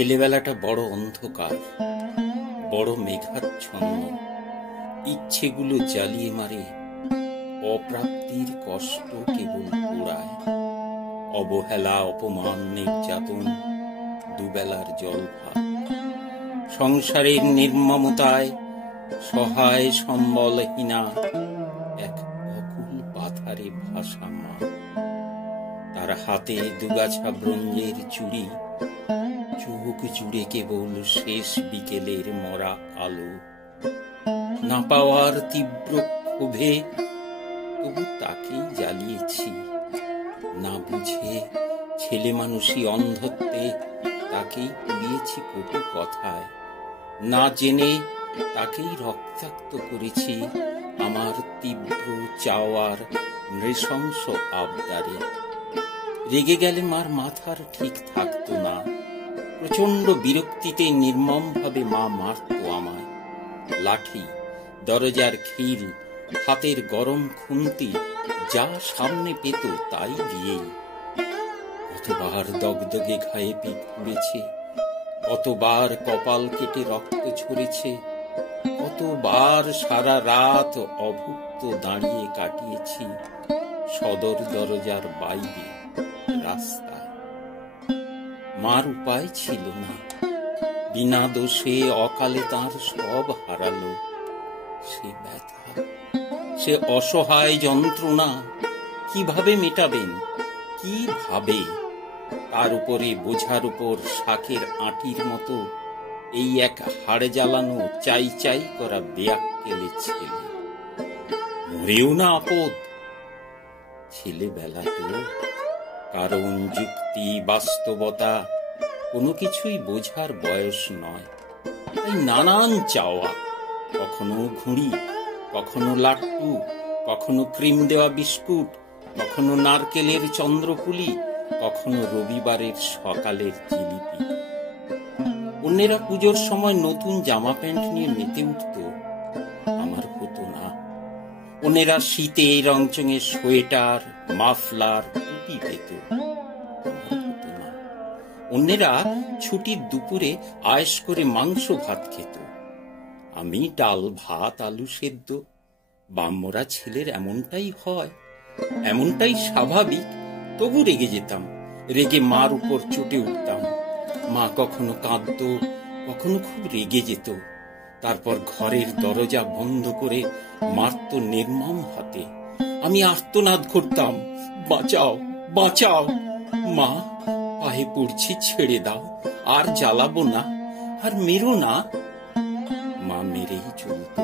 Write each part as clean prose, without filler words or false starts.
ছেলেবেলাটা বড় অন্ধকার, বড় মেঘাচ্ছন্ন। ইচ্ছেগুলো জ্বালিয়ে মারে, অপ্রাপ্তির কষ্ট কেবল পোড়ায়। অবহেলা, অপমান, নির্যাতন, দুবেলার জল ভাত। সংসারের নির্মমতায় সহায় সম্বলহীনা এক অকুল পাথারে ভাসা মা। তার হাতে দুগাছা ব্রোঞ্জের চুড়ি, চোখ জুড়ে কেবল শেষ বিকেলের মরা আলো। না পাওয়ার তীব্র ক্ষোভে তবু তাকেই জ্বালিয়েছি। না বুঝে ছেলে মানুষই অন্ধত্বে তাকেই পুড়িয়েছি কটু কথায়। না জেনে তাকেই রক্তাক্ত করেছি আমার তীব্র চাওয়ার নৃশংস আবদারে। রেগে গেলে মার মাথার ঠিক থাকতো না। প্রচন্ড বিরক্তিতে নির্মমভাবে মা মারত আমায়। লাঠি, দরজার খিল, হাতের গরম খুন্তি, যা সামনে পেত তাই দিয়েই। কতবার দগদগে ঘায়ে পিঠ পুড়েছে, কতবার কপাল কেটে রক্ত ঝরেছে, কতবার সারা রাত অভুক্ত দাঁড়িয়ে কাটিয়েছি সদর দরজার বাইরে রাস্তায়। মার উপায় ছিল না। বিনা দোষে অকালে তার সব হারালো। সে ব্যথা, সে অসহায় যন্ত্রণা কিভাবে মেটাবেন, কিভাবে? তার উপরে বোঝার উপর শাকের আঁটির মতো এই এক হাড় জ্বালানো চাই চাই করা বেয়াক্কেলে ছেলে। মরেও না আপদ। ছেলেবেলা তো, কারণ যুক্তি, বাস্তবতা কোনো কিছুই বোঝার বয়স নয়। তাই নানান চাওয়া, কখনো ঘুড়ি, কখনো লাট্টু, কখনো ক্রিম দেওয়া বিস্কুট, কখনো নারকেলের চন্দ্রপুলি, কখনো রবিবারের সকালের জিলিপি। অন্যেরা পুজোর সময় নতুন জামা প্যান্ট নিয়ে মেতে উঠত, আমার হতো না। অন্যেরা শীতে রংচঙের সোয়েটার, মাফলার, টুপি পেত, আমার হতো না। অন্যেরা ছুটির দুপুরে আয়েশ করে মাংস ভাত খেত, আমি ডাল ভাত আলু সেদ্ধ। বাম্মরা ছেলের এমনটাই হয়, এমনটাই স্বাভাবিক। তবু রেগে যেতাম, রেগে মার উপর চটে উঠতাম। মা কখনো কাঁদতো, কখনো খুব রেগে যেত। তারপর ঘরের দরজা বন্ধ করে মারতো নির্মম হাতে। আমি আর্তনাদ করতাম, বাঁচাও, বাঁচাও মা, পায়ে পড়ছি, ছেড়ে দাও, আর জ্বালাবো না, আর মেরো না। মা মেরেই চলতো।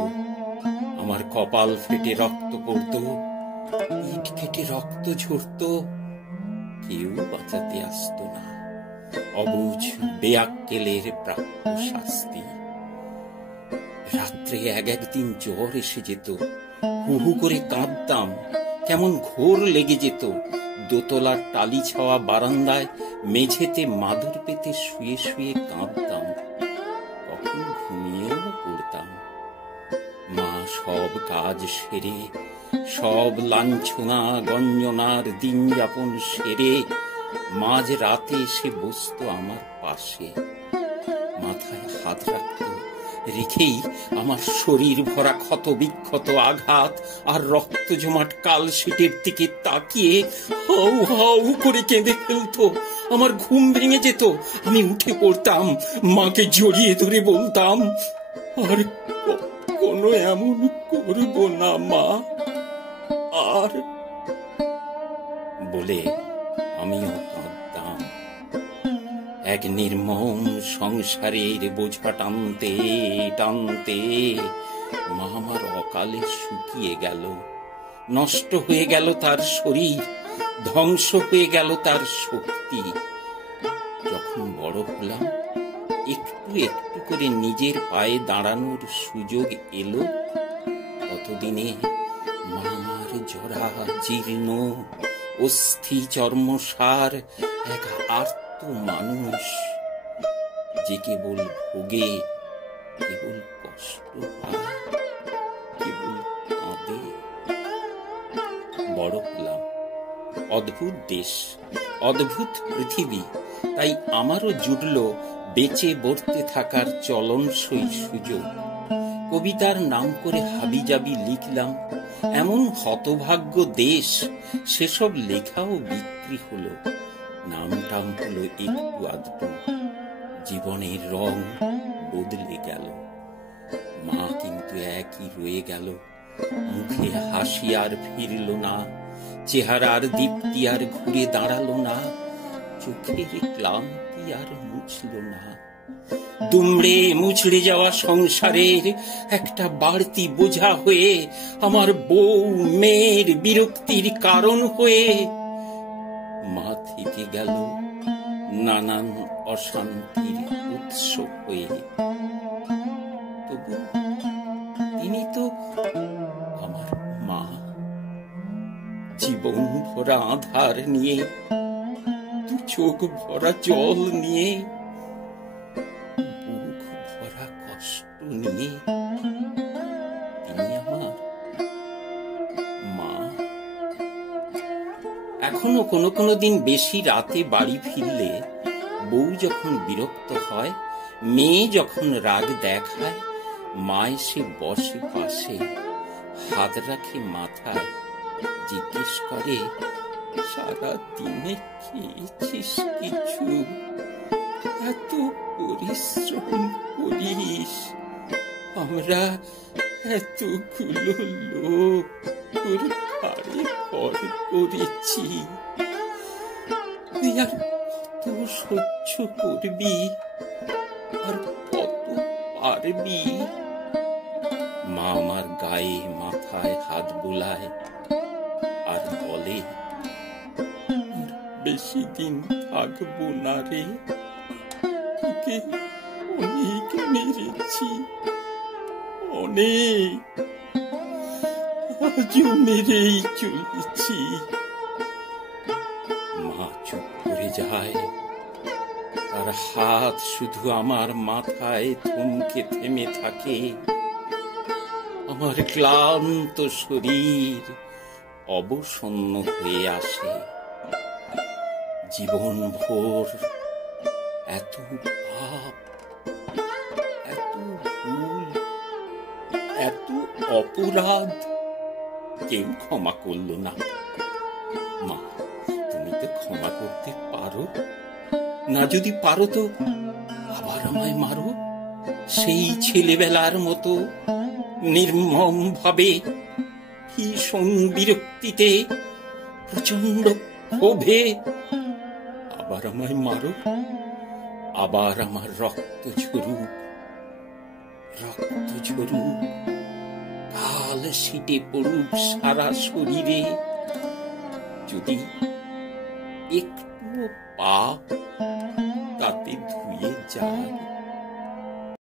আমার কপাল ফেটে রক্ত পড়তো, ইট কেটে রক্ত ঝরতো, কেউ বাঁচাতে আসতো না। অবুঝ বেয়াক্কেলের প্রাপ্য শাস্তি। রাত্রে একদিন জ্বর এসে যেত, হু হু করে কাঁদতাম, কেমন ঘোর লেগে যেত। দোতলার টালি ছাওয়া বারান্দায় মেঝেতে মাদুর পেতে শুয়ে শুয়ে কাঁদতাম, কখন ঘুমিয়েও পড়তাম। মা সব কাজ সেরে, সব লাঞ্ছনা গঞ্জনার দিন যাপন সেরে মাঝ রাতে এসে বসতো আমার পাশে। মাথায় হাত রাখত, রেখেই আমার শরীর ভরা ক্ষত বিক্ষত আঘাত আর রক্ত জমাট কালশিটের দিকে তাকিয়ে হাউ হাউ করে কেঁদে ফেলতো। আমার ঘুম ভেঙে যেত, আমি উঠে পড়তাম, মাকে জড়িয়ে ধরে বলতাম, আর কোনো এমন করবো না মা, আর। বলে আমিও কাঁদতাম। এক নির্মম সংসারের বোঝা টানতে টানতে মা আমার অকালে শুকিয়ে গেল। নষ্ট হয়ে গেল তার শরীর, ধ্বংস হয়ে গেল তার শক্তি। যখন বড় হলাম, একটু একটু করে নিজের পায়ে দাঁড়ানোর সুযোগ এলো, ততদিনে মা আমার জরা জীর্ণ অস্থি চর্মসার এক আর্ত মানুষ, যে কেবল ভোগে, কেবল কষ্ট পায়, কেবল কাঁদে। বড় হলাম, অদ্ভুত দেশ, অদ্ভুত পৃথিবী। তাই আমারও জুটল বেঁচে বর্তে থাকার চলনসই সুযোগ। কবিতার নাম করে হাবিজাবি লিখলাম, এমন হতভাগ্য দেশ, সেসব লেখাও বিক্রি হলো। নামটাম হলো একটু আধটু, জীবনের রং বদলে গেল। মা কিন্তু একই রয়ে গেল, মুখে হাসি আর ফিরল না, চেহারার দীপ্তি আর ঘুরে দাঁড়ালো না, চোখের ক্লান্তি আর মুছল না। দুমড়ে মুচড়ে যাওয়া সংসারের একটা বাড়তি বোঝা হয়ে, আমার বউ মেয়ের বিরক্তির কারণ হয়ে, মা থেকে গেল নানান অশান্তির উৎস হয়ে। তবু তিনি তো আমার মা, জীবন ভরা আধার নিয়ে, দু চোখ ভরা জল নিয়ে, বুক ভরা কষ্ট নিয়ে, তিনি আমার মা। এখনো কোনো কোনো দিন বেশি রাতে বাড়ি ফিরলে বউ যখন বিরক্ত হয়, মেয়ে যখন রাগ দেখায়, মা এসে বসে পাশে, হাত রাখে মাথায়, জিজ্ঞেস করে, সারা দিনে খেয়েছিস কিছু? এত পরিশ্রম করিস, আমরা এতগুলো লোক তোর ঘাড়ে ভর করেছি, তুই আর কত সহ্য করবি, আর কত পারবি? মা আমার গায়ে মাথায় হাত বুলায় আর বলে, বেশি দিন থাকবো না রে, তোকে অনেক মেরেছি, অনেক, আজও মেরেই চলেছি। মা চুপ করে যায়, তার হাত শুধু আমার মাথায় থমকে থেমে থাকে। আমার ক্লান্ত শরীর অবসন্ন হয়ে আসে। জীবন ভোর এত পাপ, এত ভুল, এত অপরাধ কেউ ক্ষমা করল না। মা, তুমি তো ক্ষমা করতে পারো না, যদি পারো তো আবার আমায় মারো, সেই ছেলেবেলার মতো নির্মম ভাবে, ভীষণ বিরক্তিতে, প্রচন্ড ক্ষোভে। আবার আমায় মারো, আবার আমার রক্ত ঝরুক, রক্ত ঝরুক, কাল ছিটে পড়ুক সারা শরীরে। যদি একটু পাপ তাতে ধুয়ে যায়,